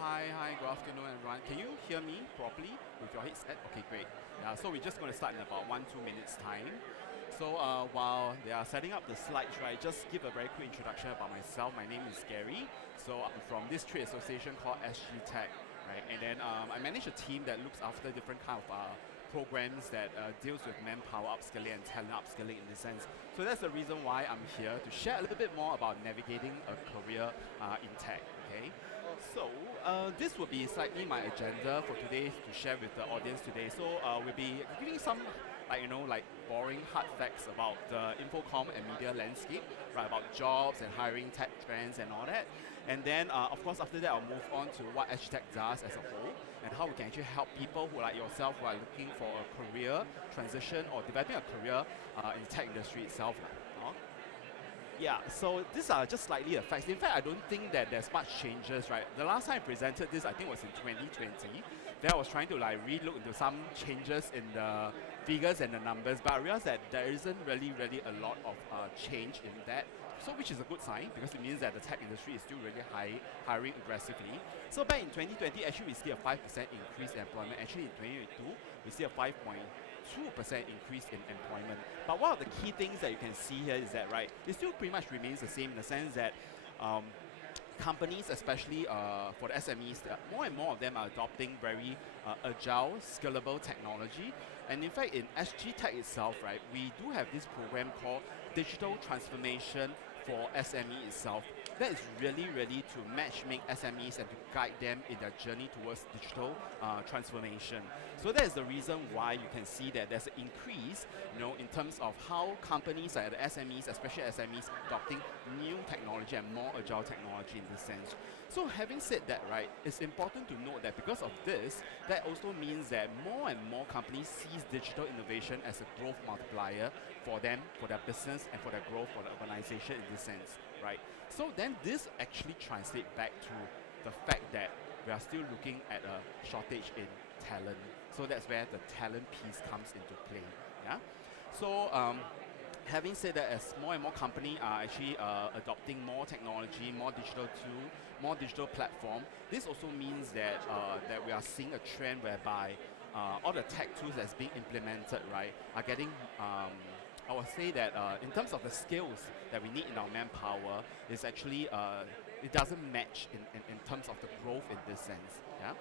hi, good afternoon, everyone. Can you hear me properly with your headset? Okay, great. Yeah, so we're just going to start in about 1-2 minutes time. So while they are setting up the slides, right, just give a very quick introduction about myself. My name is Gary. So I'm from this trade association called SGTech, right? And then I manage a team that looks after different kind of programs that deals with manpower upskilling and talent upskilling in this sense. So that's the reason why I'm here to share a little bit more about navigating a career in tech. Okay, so this will be slightly my agenda for today to share with the audience today. So we'll be giving some like boring hard facts about the infocom and media landscape, right? About jobs and hiring, tech trends and all that. And then of course after that I'll move on to what SGTech does as a whole and how we can actually help people who like yourself who are looking for a career transition or developing a career in the tech industry itself. Yeah, so these are just slightly the facts. In fact, I don't think that there's much changes, right? The last time I presented this, I think was in 2020. Then I was trying to like re-look into some changes in the figures and the numbers, but I realized that there isn't really a lot of change in that. So which is a good sign because it means that the tech industry is still really hiring aggressively. So back in 2020, actually we see a 5% increase in employment. Actually in 2022, we see a 5.2% increase in employment. But one of the key things that you can see here is that, right, it still pretty much remains the same in the sense that companies, especially for the SMEs, more and more of them are adopting very agile, scalable technology. And in fact, in SGTech itself, right, we do have this program called Digital Transformation for SME itself. That is really to matchmake SMEs and to guide them in their journey towards digital transformation. So that is the reason why you can see that there's an increase, in terms of how companies like the SMEs, especially SMEs, adopting new technology and more agile technology in this sense. So having said that, right, it's important to note that because of this, that also means that more and more companies sees digital innovation as a growth multiplier for them, for their business, and for their growth for the organization in this sense, right? So then this actually translates back to the fact that we are still looking at a shortage in talent. So that's where the talent piece comes into play. Yeah. So having said that, as more and more companies are actually adopting more technology, more digital tool, more digital platform, this also means that that we are seeing a trend whereby all the tech tools that's being implemented, right, are getting I would say that in terms of the skills that we need in our manpower, is actually it doesn't match in terms of the growth in this sense. Yeah.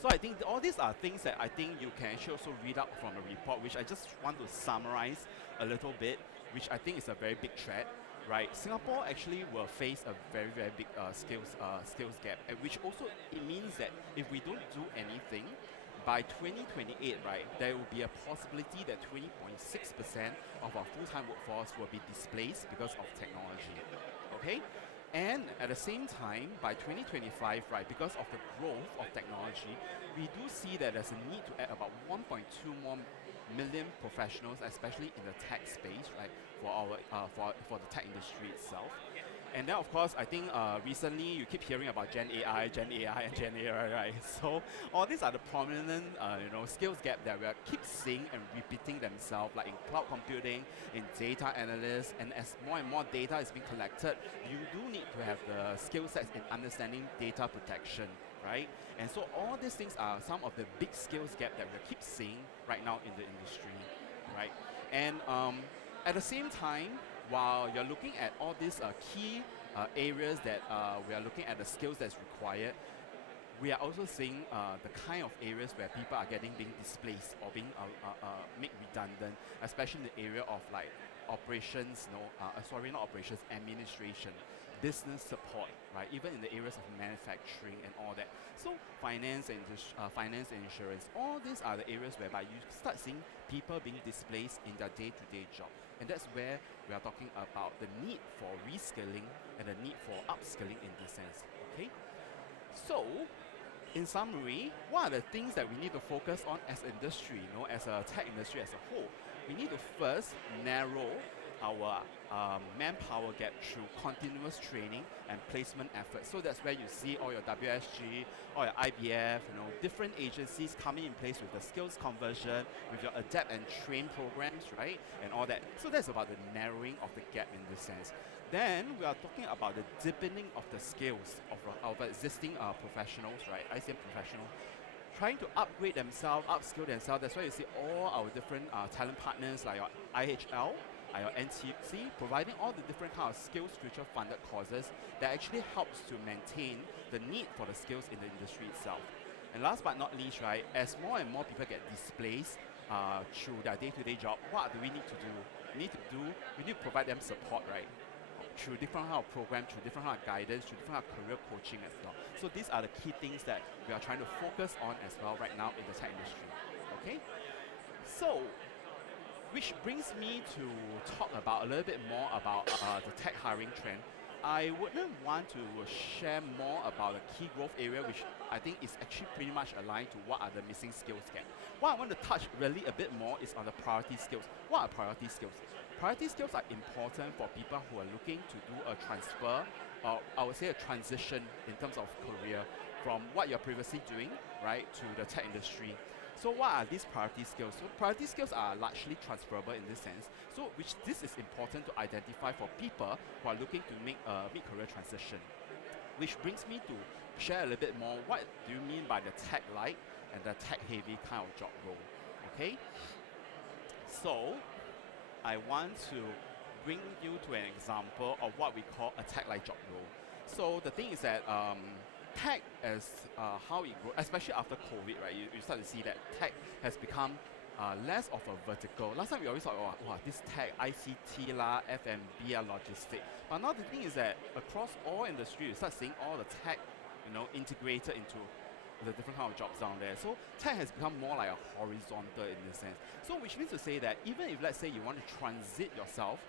So I think all these are things that I think you can actually also read up from a report, which I just want to summarize a little bit, which I think is a very big threat. Right, Singapore actually will face a very big skills gap, which also it means that if we don't do anything, by 2028, right, there will be a possibility that 20.6% of our full-time workforce will be displaced because of technology. Okay, and at the same time, by 2025, right, because of the growth of technology, we do see that there's a need to add about 1.2 more million professionals, especially in the tech space, right, for our for the tech industry itself. And then, of course, I think recently you keep hearing about Gen AI, and Gen AI, right? So all these are the prominent, skills gap that we keep seeing and repeating themselves, like in cloud computing, in data analysts, and as more and more data is being collected, you do need to have the skill sets in understanding data protection, right? And so all these things are some of the big skills gap that we keep seeing right now in the industry, right? And at the same time, while you're looking at all these key areas that we are looking at the skills that's required, we are also seeing the kind of areas where people are being displaced or being made redundant, especially in the area of like operations, administration, business support, right? Even in the areas of manufacturing and all that. So finance and insurance, all these are the areas whereby you start seeing people being displaced in their day-to-day job. And that's where we are talking about the need for reskilling and the need for upskilling in this sense. Okay? So, in summary, what are the things that we need to focus on as industry, as a tech industry as a whole? We need to first narrow our manpower gap through continuous training and placement efforts. So that's where you see all your WSG, all your IBF, different agencies coming in place with the skills conversion, with your adapt and train programs, right, and all that. So that's about the narrowing of the gap in this sense. Then we are talking about the deepening of the skills of existing professionals, right, ICM professionals, trying to upgrade themselves, upskill themselves. That's why you see all our different talent partners like your IHL, your NTC, providing all the different kind of skills future funded courses that actually helps to maintain the need for the skills in the industry itself. And last but not least, right, as more and more people get displaced through their day-to-day job, what do we need to do? We need to provide them support, right? Through different kind of programs, through different kind of guidance, through different kind of career coaching as well. So these are the key things that we are trying to focus on as well right now in the tech industry. Okay? So, which brings me to talk about a little bit more about the tech hiring trend. I wouldn't want to share more about the key growth area, which I think is actually pretty much aligned to what are the missing skills gap. What I want to touch really a bit more is on the priority skills. What are priority skills? Priority skills are important for people who are looking to do a transfer, or I would say a transition in terms of career from what you're previously doing, right, to the tech industry. So what are these priority skills? So priority skills are largely transferable in this sense. So this is important to identify for people who are looking to make a mid-career transition. Which brings me to share a little bit more what do you mean by the tech-light and the tech-heavy kind of job role, okay? So I want to bring you to an example of what we call a tech-like job role. So the thing is that tech is how it grows, especially after COVID, right? You start to see that tech has become less of a vertical. Last time we always thought, oh, wow, this tech, ICT lah, F&B, logistics. But now the thing is that across all industries, you start seeing all the tech, integrated into the different kind of jobs down there. So tech has become more like a horizontal in this sense. So which means to say that even if, let's say, you want to transit yourself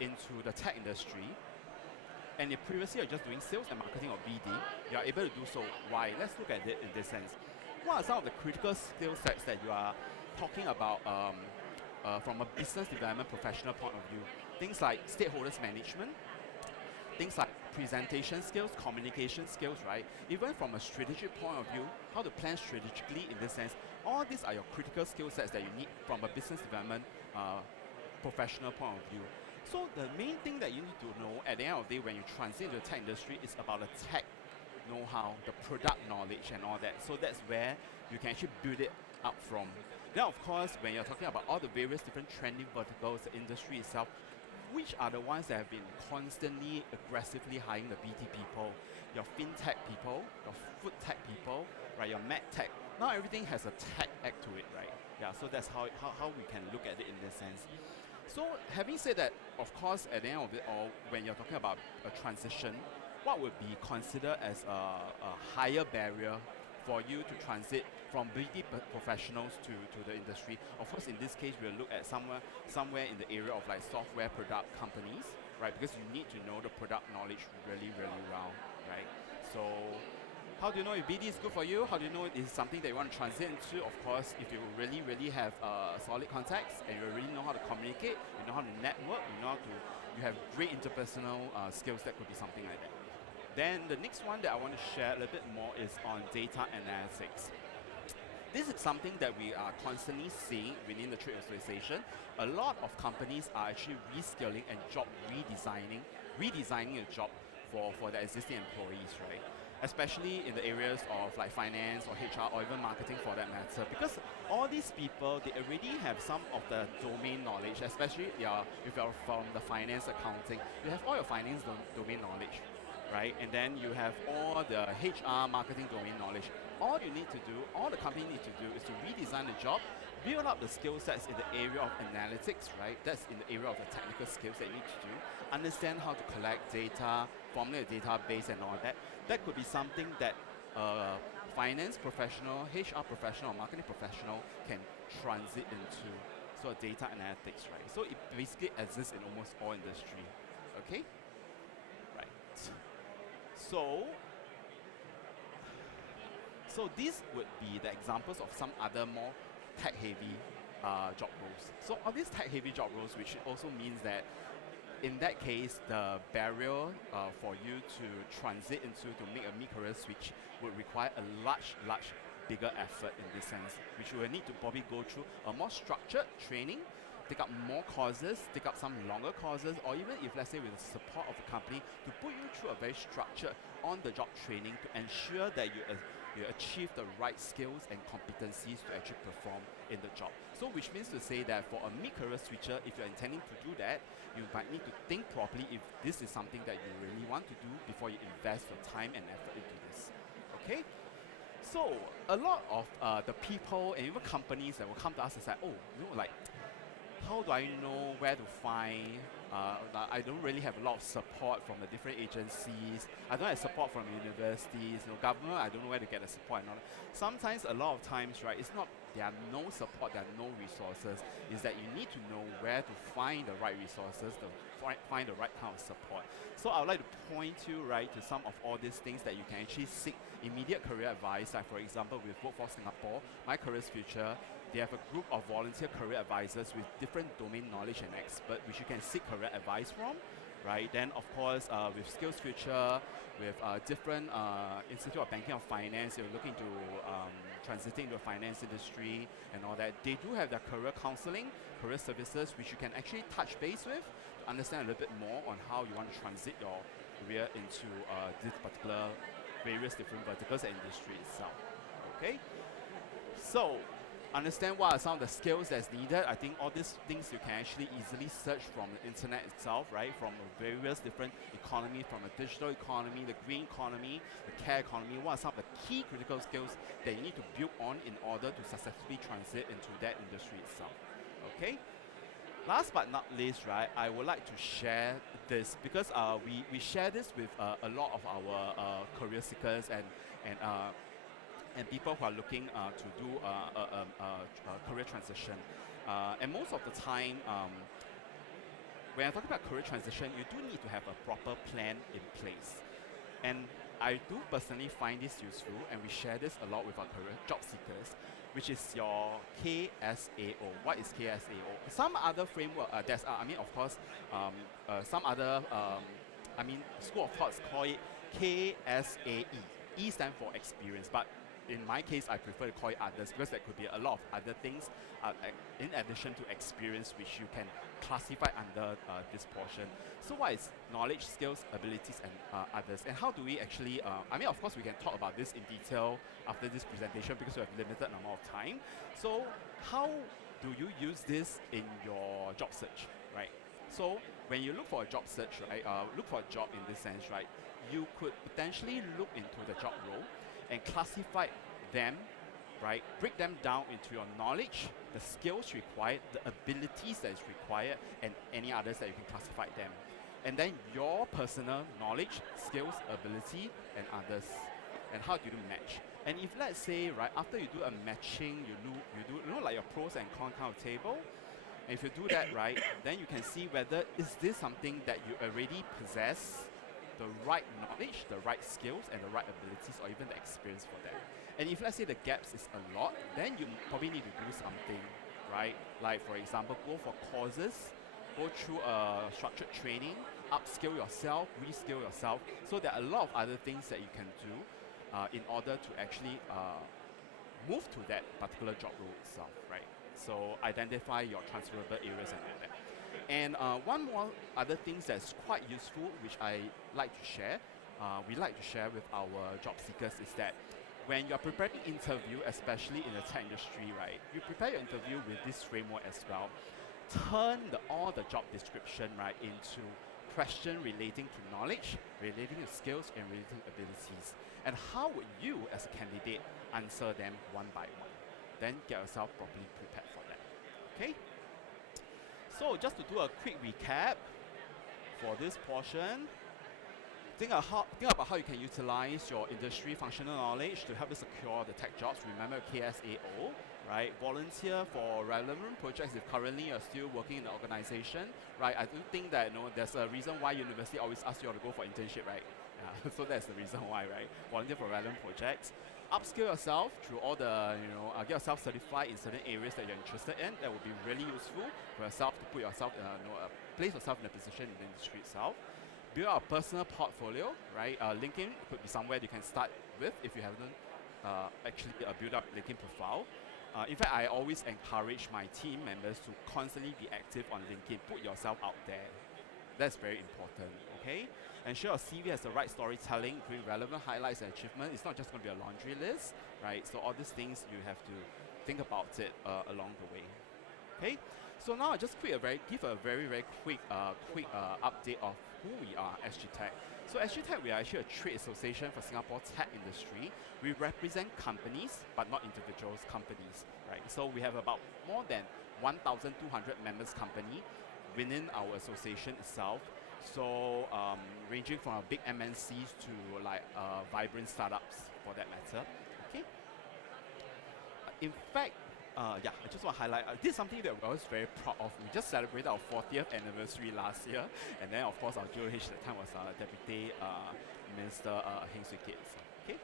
into the tech industry, and if previously you're just doing sales and marketing or BD, you are able to do so. Why? Let's look at it in this sense. What are some of the critical skill sets that you are talking about from a business development professional point of view? Things like stakeholders management, things like presentation skills, communication skills, right? Even from a strategic point of view, how to plan strategically in this sense. All these are your critical skill sets that you need from a business development professional point of view. So the main thing that you need to know at the end of the day when you transit into the tech industry is about the tech know-how, the product knowledge and all that. So that's where you can actually build it up from. Then of course, when you're talking about all the various different trending verticals, the industry itself, which are the ones that have been constantly aggressively hiring the BT people, your fintech people, your food tech people, right, your med tech. Now everything has a tech act to it, right? Yeah, so that's how we can look at it in this sense. So having said that, of course, at the end of it all, when you're talking about a transition, what would be considered as a higher barrier for you to transit from BT professionals to the industry? Of course, in this case, we'll look at somewhere in the area of like software product companies, right? Because you need to know the product knowledge really, really well, right? So how do you know if BD is good for you? How do you know it is something that you want to transit into? Of course, if you really, really have solid contacts and you really know how to communicate, you know how to network, you have great interpersonal skills, that could be something like that. Then the next one that I want to share a little bit more is on data analytics. This is something that we are constantly seeing within the trade association. A lot of companies are actually reskilling and job redesigning a job for their existing employees, right? Especially in the areas of like finance or HR or even marketing for that matter. Because all these people, they already have some of the domain knowledge, especially if you're from the finance accounting, you have all your finance domain knowledge, right? And then you have all the HR marketing domain knowledge. All you need to do, all the company need to do is to redesign the job, build up the skill sets in the area of analytics, right? That's in the area of the technical skills that you need to do. Understand how to collect data, formulate a database and all that. That could be something that a finance professional, HR professional, or marketing professional can transit into. So data analytics, right? So it basically exists in almost all industry, okay? Right. So these would be the examples of some other more tech-heavy job roles. So all these tech-heavy job roles, which also means that in that case, the barrier for you to transit into to make a mid-career switch would require a much bigger effort in this sense, which you will need to probably go through a more structured training, take up more courses, take up some longer courses, or even if, let's say, with the support of the company, to put you through a very structured on-the-job training to ensure that you achieve the right skills and competencies to actually perform in the job. So which means to say that for a mid-career switcher, if you're intending to do that, you might need to think properly if this is something that you really want to do before you invest your time and effort into this. Okay? So a lot of the people and even companies that will come to us and say, oh, like, how do I know where to find? I don't really have a lot of support from the different agencies. I don't have support from universities, government. I don't know where to get the support and all that. Sometimes, a lot of times, right, it's not there are no support, there are no resources. Is that you need to know where to find the right resources, to find the right kind of support. So I would like to point you right to some of all these things that you can actually seek immediate career advice. Like for example, with Workforce Singapore, My Careers Future, they have a group of volunteer career advisors with different domain knowledge and expert, which you can seek career advice from, right? Then, of course, with Skills Future, with different Institute of Banking and Finance, you're looking to transiting to the finance industry and all that. They do have their career counseling, career services, which you can actually touch base with to understand a little bit more on how you want to transit your career into this particular various different verticals and industry itself. Okay? So, understand what are some of the skills that's needed. I think all these things you can actually easily search from the internet itself, right? From various different economy, from the digital economy, the green economy, the care economy. What are some of the key critical skills that you need to build on in order to successfully transit into that industry itself? Okay. Last but not least, right, I would like to share this because we share this with a lot of our career seekers and people who are looking to do a career transition. And most of the time, when I'm talking about career transition, you do need to have a proper plan in place. And I do personally find this useful, and we share this a lot with our career job seekers, which is your KSAO. What is KSAO? Some other framework, of course, some other, school of thoughts call it KSAE. E stands for experience, but in my case, I prefer to call it others because there could be a lot of other things in addition to experience which you can classify under this portion. So what is knowledge, skills, abilities, and others? And how do we actually, of course we can talk about this in detail after this presentation because we have limited amount of time. So how do you use this in your job search, right? So when you look for a job search, right, look for a job in this sense, right, you could potentially look into the job role and classify them, right? Break them down into your knowledge, the skills required, the abilities that is required, and any others that you can classify them. And then your personal knowledge, skills, ability, and others. And how do you do match? And if let's say, right, after you do a matching, you do like your pros and cons kind of table. And if you do that, right, then you can see whether is this something that you already possess, the right knowledge, the right skills, and the right abilities, or even the experience for that. And if let's say the gaps is a lot, then you probably need to do something, right? Like for example, go for courses, go through a structured training, upskill yourself, reskill yourself. So there are a lot of other things that you can do in order to actually move to that particular job role itself, right? So identify your transferable areas and all that. And one more other things that's quite useful, which I like to share, we like to share with our job seekers is that when you're preparing interview, especially in the tech industry, right, you prepare your interview with this framework as well. Turn all the job description, right, into question relating to knowledge, relating to skills, and relating to abilities. And how would you, as a candidate, answer them one by one? Then get yourself properly prepared for that. Okay? So just to do a quick recap for this portion, think about how you can utilize your industry functional knowledge to help you secure the tech jobs. Remember KSAO, right? Volunteer for relevant projects if currently you're still working in the organization, right? I do think that there's a reason why university always asks you all to go for internship, right? So that's the reason why, right? Volunteer for relevant projects. Upskill yourself through all the, get yourself certified in certain areas that you're interested in. That would be really useful for yourself to put yourself, place yourself in a position in the industry itself. Build out a personal portfolio, right? LinkedIn could be somewhere you can start with if you haven't actually build up LinkedIn profile. In fact, I always encourage my team members to constantly be active on LinkedIn. Put yourself out there. That's very important, okay? Ensure your CV has the right storytelling, including relevant highlights and achievements. It's not just going to be a laundry list, right? So all these things, you have to think about it along the way, okay? So now I just give a very quick update of who we are, SGTech. So SGTech, we are actually a trade association for Singapore tech industry. We represent companies, but not individuals, companies, right? So we have about more than 1,200 members company within our association itself. So ranging from big MNCs to like vibrant startups for that matter, okay? In fact, I just want to highlight, this is something that I was very proud of. We just celebrated our 40th anniversary last year, and then of course our GOH at the time was Deputy Minister Heng Swee Keat. Okay,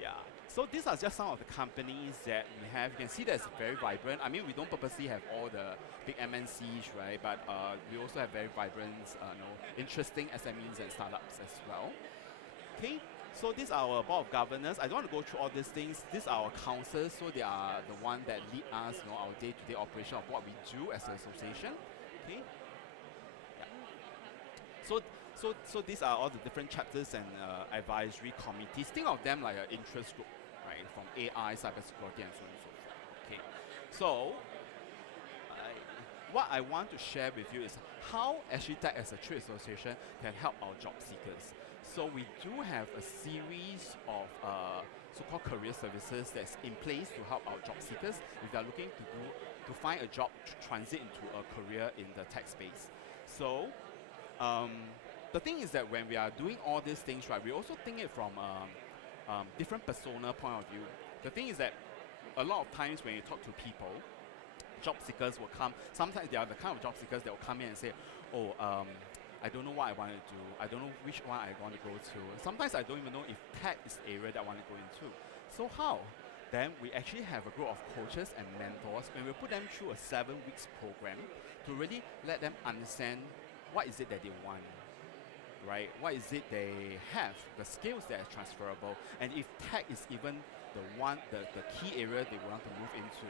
yeah. So these are just some of the companies that we have. You can see that it's very vibrant. I mean, we don't purposely have all the big MNCs, right? But we also have very vibrant, interesting SMEs and startups as well. Okay. So these are our board of governors. I don't want to go through all these things. These are our councils, so they are the one that lead us, our day-to-day operation of what we do as an association. Okay. Yeah. So these are all the different chapters and advisory committees. Think of them like an interest group, right? From AI, cybersecurity, and so on and so forth. Okay. So what I want to share with you is how SGTech as a trade association can help our job seekers. So we do have a series of so-called career services that's in place to help our job seekers if they're looking to find a job to transit into a career in the tech space. So the thing is that when we are doing all these things, right, we also think it from a different persona point of view. The thing is that a lot of times when you talk to people, job seekers will come. Sometimes they are the kind of job seekers that will come in and say, oh, I don't know what I want to do. I don't know which one I want to go to. Sometimes I don't even know if tech is the area that I want to go into. So how? Then we actually have a group of coaches and mentors, and we put them through a 7 weeks program to really let them understand what is it that they want, right? What is it they have, the skills that are transferable, and if tech is even the key area they want to move into.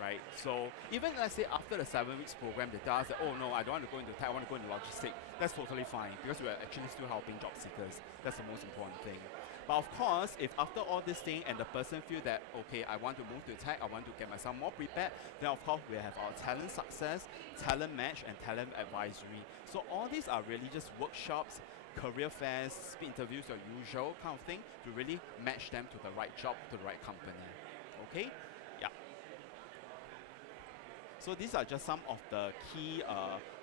Right? So even let's say after the 7 weeks program, they tell us that, oh no, I don't want to go into tech, I want to go into logistics. That's totally fine because we are actually still helping job seekers. That's the most important thing. But of course, if after all this thing and the person feel that, okay, I want to move to tech, I want to get myself more prepared, then of course we have our talent success, talent match, and talent advisory. So all these are really just workshops, career fairs, speed interviews, your usual kind of thing to really match them to the right job, to the right company. Okay? Yeah. So these are just some of the key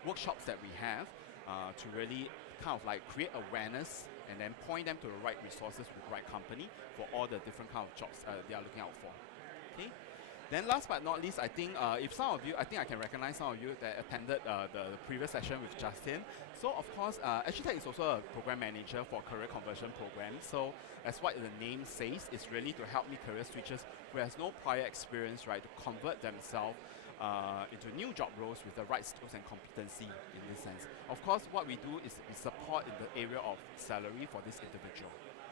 workshops that we have to really kind of like create awareness and then point them to the right resources with the right company for all the different kind of jobs they are looking out for. Okay. Then last but not least, I think if some of you, I think I can recognize some of you that attended the previous session with Justin. So of course, SGTech is also a program manager for career conversion program. So as what the name says, it's really to help me career switchers who has no prior experience, right, to convert themselves into new job roles with the right skills and competency in this sense. Of course, what we do is we support in the area of salary for this individual.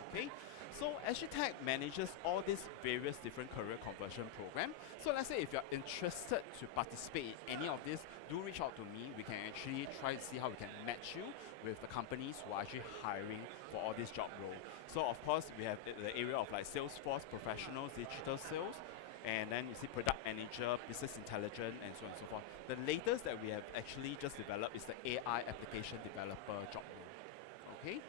Okay, so SGTech manages all these various different career conversion programs. So let's say if you're interested to participate in any of this, do reach out to me. We can actually try to see how we can match you with the companies who are actually hiring for all these job roles. So of course, we have the area of like Salesforce professionals, digital sales, and then you see product manager, business intelligence, and so on and so forth. The latest that we have actually just developed is the AI application developer job role. Okay?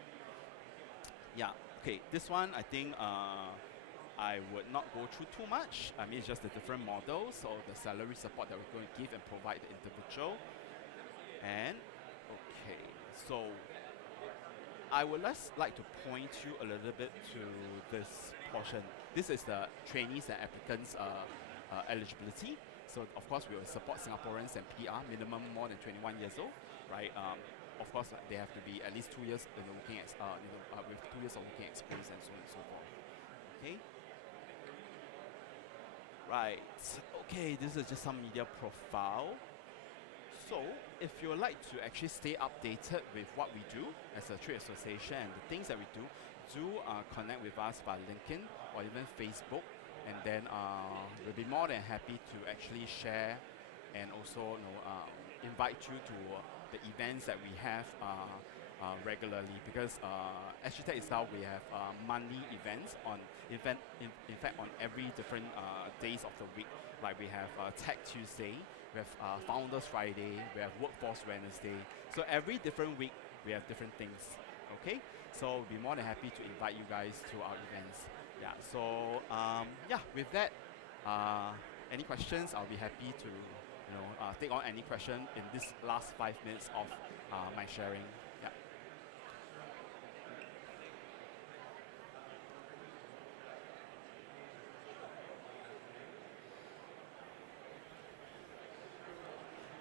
Yeah, okay, this one I think I would not go through too much. I mean, it's just the different models or the salary support that we're going to give and provide the individual. And, okay, so I would just like to point you a little bit to this portion. This is the trainees and applicants eligibility. So of course we will support Singaporeans and PR, minimum more than 21 years old, right? of course, they have to be at least 2 years in the working with 2 years of working experience and so on and so forth. Okay. Right. Okay, this is just some media profile. So, if you would like to actually stay updated with what we do as a trade association and the things that we do connect with us via LinkedIn or even Facebook, and then we'll be more than happy to actually share and also invite you to the events that we have regularly, because SGTech itself, we have monthly events in fact on every different days of the week. Like we have Tech Tuesday, we have Founders Friday, we have Workforce Wednesday. So every different week we have different things. Okay, so we'll be more than happy to invite you guys to our events. Yeah. So yeah, with that, any questions? I'll be happy to take on any question in this last 5 minutes of my sharing. Yeah.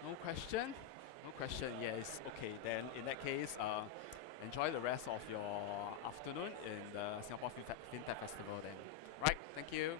No question? No question. Yes. Okay. Then in that case, enjoy the rest of your afternoon in the Singapore FinTech Festival. Then, right? Thank you.